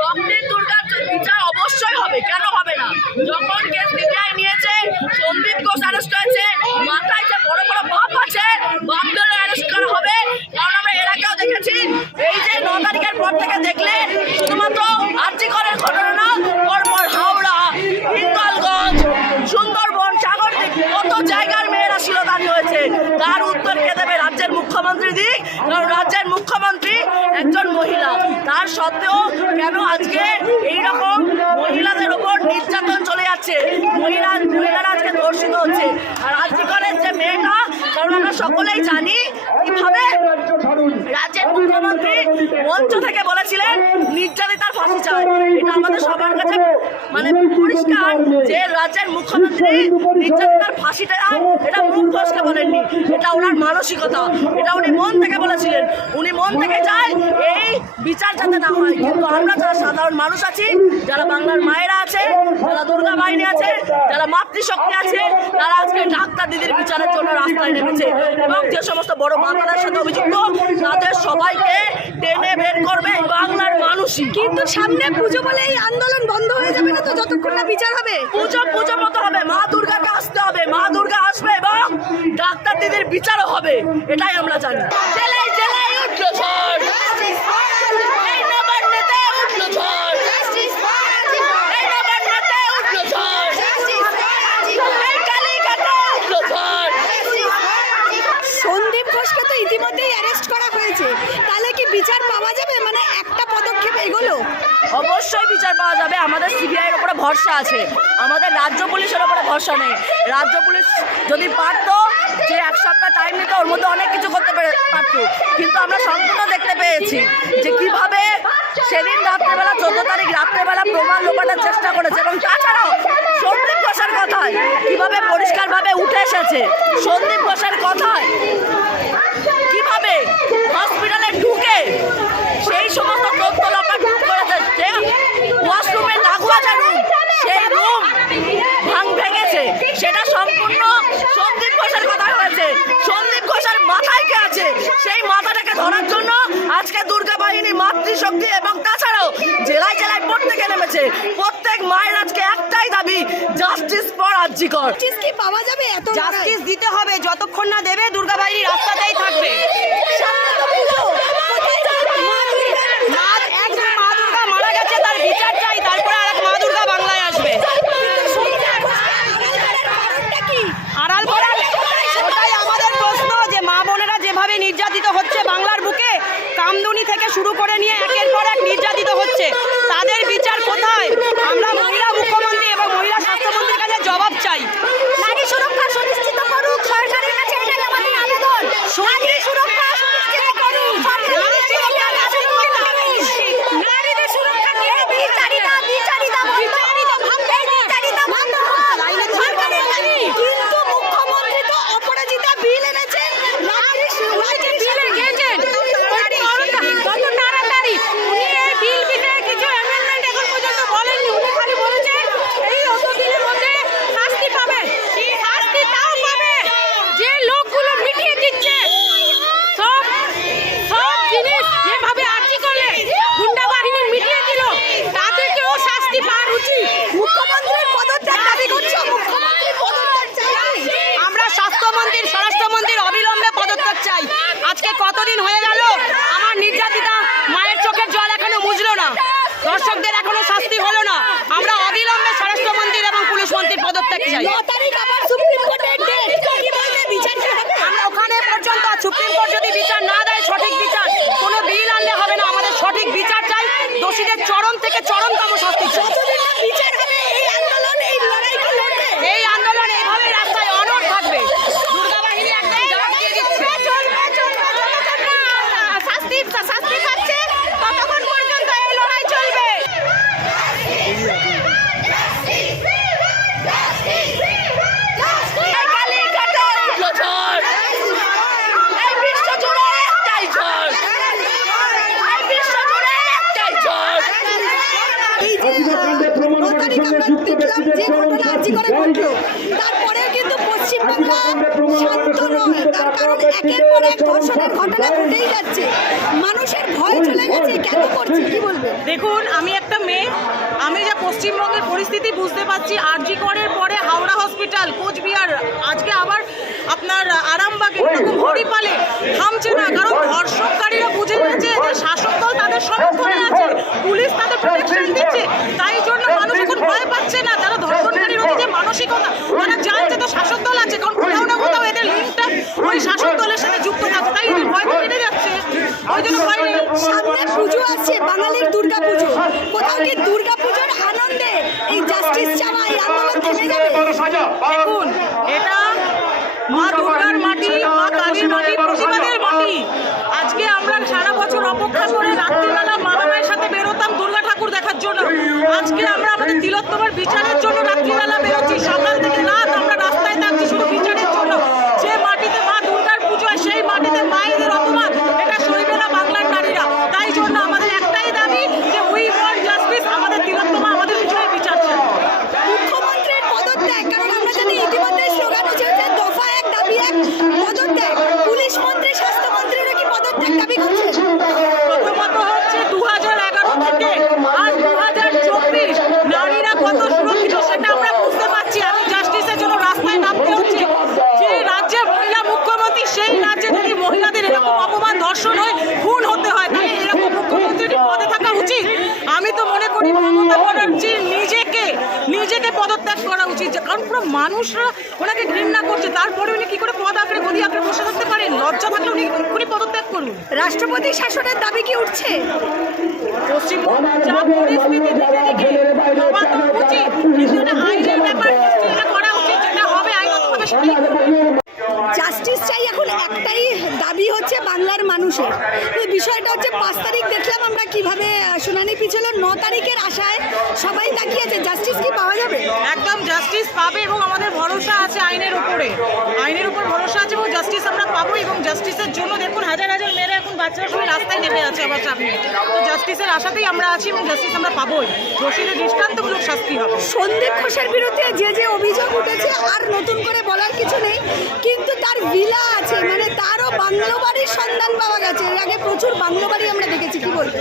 রক্তের দুর্গার বিচার অবশ্যই হবে, কেন হবে না? যখন কেস সিবিআই নিয়েছে, সন্দীপ ঘোষ অ্যারেস্ট হয়েছে, মাথায় যে বড় বড় বাপ আছে, বাপদের অ্যারেস্ট করা হবে। কারণ আমরা এর আগেও দেখেছি, এই যে 9 তারিখের পর থেকে দেখলে শুধুমাত্র আর্জিকরের ঘটনা না, পরপর হাওড়া, হিঙ্গলগঞ্জ, সুন্দরবন, সাগরদ্বীপ, কত জায়গার মেয়েরা শিরোধারী হয়েছে। তার উত্তর কে দেবে? রাজ্যের মুখ্যমন্ত্রী দিক, কারণ রাজ্যের মুখ্যমন্ত্রী একজন মহিলা। তার সত্ত্বেও কেন আজকে এইরকম মহিলাদের ওপর নির্যাতন চলে যাচ্ছে, মহিলারা আজকে ধর্ষিত হচ্ছে। আর আর্জিকরের যে মেয়েটা, কারণ আমরা সকলেই জানি কিভাবে রাজ্যের মুখ্যমন্ত্রী মঞ্চ থেকে বলেছিলেন নির্যাতিতার ফাঁসি চায়। এটা আমাদের সবার কাছে মানে পরিষ্কার যে রাজ্যের মুখ্যমন্ত্রী নির্যাতিতার ফাঁসিটা এটা মুখ ফসকে বলেননি, এটা ওনার মানসিকতা, এটা উনি মন থেকে বলেছিলেন। উনি মন থেকে চায় এই বিচার যাতে না হয়। কিন্তু আমরা যারা সাধারণ মানুষ আছি, যারা বাংলার মায়েরা আছে, যারা দুর্গা বাহিনী আছে, যারা মাতৃশক্তি আছে, তারা আজকে ডাক্তার দিদির বিচারের জন্য রাস্তায় নেমেছে। এবং যে সমস্ত বড় মাতাদের সাথে অভিযুক্ত, তাদের সবাইকে টেনে বের করবে বাংলার মানুষই। কিন্তু সামনে পুজো বলে এই আন্দোলন বন্ধ হয়ে যাবে না তো, যতক্ষণ না বিচার হবে। পুজো মতো হবে, মা দুর্গাকে আসতে হবে, মা দুর্গা আসবে এবং ডাক্তার দিদির বিচারও হবে, এটাই আমরা জানি। জেলায় জেলায় উঠলো ঝড়, এই নবান্নতে উঠলো ঝড়, এই নবান্নতে উঠলো ঝড়, এই কালীঘাটে উঠলো ঝড়। সন্দীপ ঘোষকে তো ইতিমধ্যেই অ্যারেস্ট করা হয়েছে, তাহলে কি বিচার পাওয়া যাবে? মানে একটা পদক্ষেপ এগোলো। অবশ্যই বিচার পাওয়া যাবে। আমাদের সিবিআইয়ের উপরে ভরসা আছে, আমাদের রাজ্য পুলিশের উপরে ভরসা নেই। রাজ্য পুলিশ যদি পারতো যে 1 সপ্তাহ টাইম নিতে, ওর মধ্যে অনেক কিছু করতে পারতো। কিন্তু আমরা সম্পূর্ণ দেখতে পেয়েছি যে কিভাবে সেদিন রাত্রেবেলা 14 তারিখ রাত্রেবেলা প্রমাণ লোপাটার চেষ্টা করেছে। এবং তাছাড়াও সন্দীপ ঘোষের কথায় কিভাবে পরিষ্কারভাবে উঠে এসেছে, সন্দীপ ঘোষের কথায় কিভাবে হসপিটালে ঢুকে সেই সমস্ত তথ্য লোপাট করেছে। যে ওয়াশরুমে লাগোয়া যে রুম, সেই রুম ভেঙেছে, সেটা সম্পূর্ণ সন্দীপ ঘোষের কথা হয়েছে। সন্দীপ ঘোষের মাথায় কে আছে, সেই মাথাটাকে ধরার জন্য আজকে দুর্গা বাহিনী, মাতৃশক্তি এবং তাছাড়াও জেলায় জেলায় প্রত্যেকে নেমেছে। প্রত্যেক মায়ের আজকে একটাই দাবি, জাস্টিস ফর আর্জিকর। জাস্টিস কি পাওয়া যাবে? এত জাস্টিস দিতে হবে, যতক্ষণ না দেবে দুর্গা বাহিনী রাস্তাতেই থাকবে। মা দুর্গা মারা গেছে, তার বিচার চাই, তারপরে আর এক মা দুর্গা বাংলায় আসবে। আড়াল করা ওটাই আমাদের প্রশ্ন, যে মা বোনেরা যেভাবে নির্যাতিত হচ্ছে বাংলার বুকে, কামদুনি থেকে শুরু করে নিয়ে একের পর এক নির্যাতিত হচ্ছে, তাদের বিচার কোথায়? আমরা মহিলা মুখ্যমন্ত্রী এবং মহিলা স্বাস্থ্যমন্ত্রীর কাছে জবাব চাই। নারী সুরক্ষা সুনিশ্চিত করুক সরকারের কাছে, এটাই আমাদের আবেদন। নারী সুরক্ষা সুনিশ্চিত করুক সরকারের কাছে, নারীদের সুরক্ষা দিয়ে বিচারিতা বন্ধ সরকারের কাছে। কিন্তু মুখ্যমন্ত্রী তো অপরাজিতা বিল এনেছেন, বিলে গেছেন কত তাড়াতাড়ি। উনি এই বিল বিষয়ে কিছু অ্যামেন্ডমেন্ট এখন পর্যন্ত বলেননি, উনি খালি বলেছেন এই অতদিনের মধ্যে শাস্তি পাবে। সেই শাস্তি তাও পাবে যে লোকগুলো মিটিয়ে দিচ্ছে সব জিনিস, যেভাবে আর্জি করলে গুন্ডা বাহিনী মিটিয়ে দিল, তাদেরকেও শাস্তি পাওয়ার উচিত। মুখ্যমন্ত্রীর পদত্যাগ দাবি করছে, মুখ্যমন্ত্রী পদত্যাগ চাই। আমরা স্বাস্থ্যমন্ত্রীর, স্বরাষ্ট্রমন্ত্রীর অবিলম্বে পদত্যাগ চাই। আজকে কতদিন হয়ে গেল আমার নির্যাতিতা মায়ের চোখের জল এখনো মুছলো না, দর্শকদের এখনো শাস্তি হলো না। আমরা অবিলম্বে স্বরাষ্ট্রমন্ত্রীর এবং পুলিশ মন্ত্রীর পদত্যাগ চাই। 9 তারিখ আবার সুপ্রিম কোর্টের ডেট, কি বলবে বিচার কি হবে? আমরা ওখানে পর্যন্ত, সুপ্রিম কোর্ট যদি বিচার না দেয়, সঠিক বিচার, কোনো বিল আনলে হবে না। আমাদের সঠিক বিচার চাই, দোষীদের চরম থেকে চরমতম শাস্তি চাই। যতদিন না বিচার হবে এই আন্দোলন, এই লড়াই কি লড়বে? এই আন্দোলন এইভাবে রাস্তায় অনড় থাকবে। দুর্গা বাহিনী একদম জবাব দিয়ে দিচ্ছে। শাস্তি পাচ্ছে ততক্ষণ পর্যন্ত এই লড়াই চলবে। কালীঘাটে উঠলো ঝড়, এই বিশ্ব জুড়ে একটাই ঝড়, এই বিশ্ব জুড়ে একটাই ঝড়। এই যে 9 তারিখ আমরা দেখলাম যে ঘটনা আর্জি করে ঘটলো, তারপরেও কিন্তু পশ্চিম বাংলা শান্ত নয়, তার কারণ একের পর এক ধর্ষণের ঘটনা ঘটেই যাচ্ছে, মানুষের ভয় চলে গেছে, কেন করছে কি বলবে? দেখুন, আমি একটা মেয়ে, আমি যা পশ্চিমবঙ্গের পরিস্থিতি বুঝতে পারছি। আরজি করের পরে হাওড়া হসপিটাল, কোচবিহার, আজকে আবার আপনার আরামবাগে, এরকম হরিপালে থামছে না, কারণ ধর্ষণকারীরা বুঝে গেছে যে শাসক দল তাদের সমর্থনে আছে, পুলিশ তাদের প্রোটেকশন দিচ্ছে, তাই জন্য মানুষ এখন ভয় পাচ্ছে না। যারা ধর্ষণকারীর যে মানসিকতা, তারা জানছে তো শাসক দল আছে, কারণ কোথাও না কোথাও এদের লিঙ্কটা ওই শাসক দলের সাথে যুক্ত থাকে, তাই এদের ভয় কেটে যাচ্ছে, ওই জন্য ভয় নেই। সামনে পুজো আসছে, বাঙালির দুর্গা পুজো, কোথাও কি দুর্গা পুজোর আনন্দে এই জাস্টিস চাওয়া এই আন্দোলন থেমে যাবে? দেখুন, এটা মা দুর্গার মাটি, মা কালীর মাটি, প্রতিবাদের মাটি। আজকে আমরা সারা বছর অপেক্ষা করে রাত্রিবেলা মা বাবার সাথে বেরোতাম দুর্গা ঠাকুর দেখার জন্য। আজকে আমরা আমাদের তিলোত্তমার বিচারের জন্য রাত্রিবেলা বেরোচ্ছি, সকাল থেকে রাত আমরা রাস্তায় থাকছি শুধু বিচারের জন্য। যে মাটিতে মা দুর্গার পুজো হয়, সেই মাটিতে মায়েদের অপমান, এটা সইবে না বাংলার নারীরা। তাই জন্য আমাদের একটাই দাবি যে উই ওয়ান্ট জাস্টিস, আমাদের তিলোত্তমা আমাদের পিছনে বিচার চাই। মুখ্যমন্ত্রীর পদত্যাগ, কারণ আমরা জানি ইতিমধ্যে স্লোগান হচ্ছে দফা এক দাবি এক পদত্যাগ, পুলিশ মন্ত্রী স্বাস্থ্যমন্ত্রীরা কি পদত্যাগ দাবি করছে? প্রথমত হচ্ছে 2011 থেকে আজ 2024 নারীরা কত সুরক্ষিত সেটা আমরা বুঝতে পারছি। এখন জাস্টিসের জন্য রাস্তায় নামতে হচ্ছে। যে রাজ্যের মহিলা মুখ্যমন্ত্রী, সেই রাজ্যে যদি মহিলাদের এরকম অপমান, ধর্ষণ হয়, খুন হতে হয়, তাহলে এরকম মুখ্যমন্ত্রীর পদে থাকা উচিত। আমি তো মনে করি মমতা ব্যানার্জির নিজেকে পদত্যাগ করা উচিত, কারণ পুরো মানুষরা ওনাকে ঘৃণা করছে, তারপরে উনি কি করে পদ আঁকড়ে গদি আঁকড়ে বসে থাকতে পারেন? লজ্জা থাকলে উনি পদত্যাগ করুন। রাষ্ট্রপতি শাসনের দাবি কি উঠছে? পশ্চিমবঙ্গে যা পরিস্থিতি দিকে ভাবা তো উচিত, কিন্তু এটা আইনের ব্যাপার, এটা করা উচিত, যেটা হবে আইনগতভাবে সেটাই করবে। জাস্টিস চাই, এখন একটাই দাবি হচ্ছে বাংলার মানুষের। এই বিষয়টা হচ্ছে 5 তারিখ দেখলাম আমরা কিভাবে শুনানি পিছল, 9 তারিখের আশায় সবাই তাকিয়েছে, জাস্টিস কি পাওয়া যাবে? একদম জাস্টিস পাবে, এবং আমাদের ভরসা আছে আইনের উপরে, আইনের উপর ভরসা আছে, এবং জাস্টিস আমরা পাবো। এবং জাস্টিসের জন্য দেখুন হাজার হাজার মেয়েরা এখন বাচ্চারা সবাই রাস্তায় নেমে আছে আবার সামনে, তো জাস্টিসের আশাতেই আমরা আছি, এবং জাস্টিস আমরা পাবোই, দোষীদের দৃষ্টান্তমূলক শাস্তি হবে। সন্দীপ ঘোষের বিরুদ্ধে যে অভিযোগ উঠেছে আর নতুন করে বলার কিছু নেই, কিন্তু তার ভিলা আছে, মানে তারও বাংলো বাড়ির সন্ধান পাওয়া গেছে। এর আগে প্রচুর বাংলো বাড়ি আমরা দেখেছি, কি বলবো?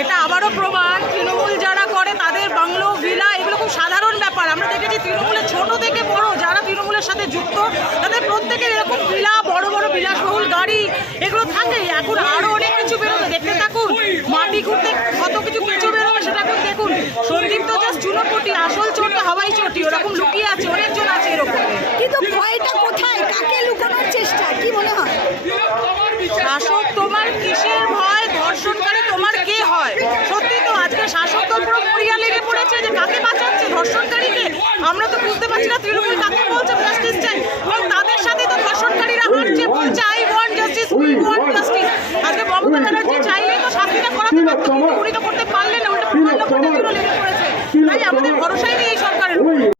এটা আবারও প্রমাণ, তৃণমূল যারা করে তাদের বাংলো, ভিলা, এগুলো খুব সাধারণ ব্যাপার। আমরা দেখেছি তৃণমূলের ছোট থেকে বড় যারা তৃণমূলের সাথে যুক্ত, তাদের প্রত্যেকের এরকম ভিলা, বড় বড় বিলাসবহুল গাড়ি, এগুলো থাকেই। এখন আরো অনেক কিছু বেরোবে, দেখতে থাকুন, মাটি ঘুরতে কত কিছু বেরোবে, সেটা এখন দেখুন। সন্দীপ তো জাস্ট চুনোপুটি, আসল চোরটা হাওয়াই চটি, ওরকম লুকিয়ে আছে, অনেকজন আছে এরকম। কিন্তু ভয়টা কোথায়, কাকে লুকানোর চেষ্টা, কি মনে হয়? শাসক তোমার কিসের ভয়? ধর্ষণকারী তোমার কে হয়? সত্যি তো আজকে শাসক দল পুরো মরিয়া লেগে পড়েছে যে কাকে বাঁচাচ্ছে, ধর্ষণকারীকে। আমরা তো বুঝতে পারছি না তৃণমূল কাকে বলছে জাস্টিস চাই, এবং তাদের সাথে তো ধর্ষণকারীরা হাঁটছে, বলছে I want justice, we want justice. আজকে মমতা ব্যানার্জি চাইলেই তো শাস্তিটা করাতে পারতো, কিন্তু উনি তো করতে পারলেন না, উল্টো প্রমাণ লোপাটের জন্য লেগে পড়েছে। তাই আমাদের ভরসাই নেই এই সরকারের উপর।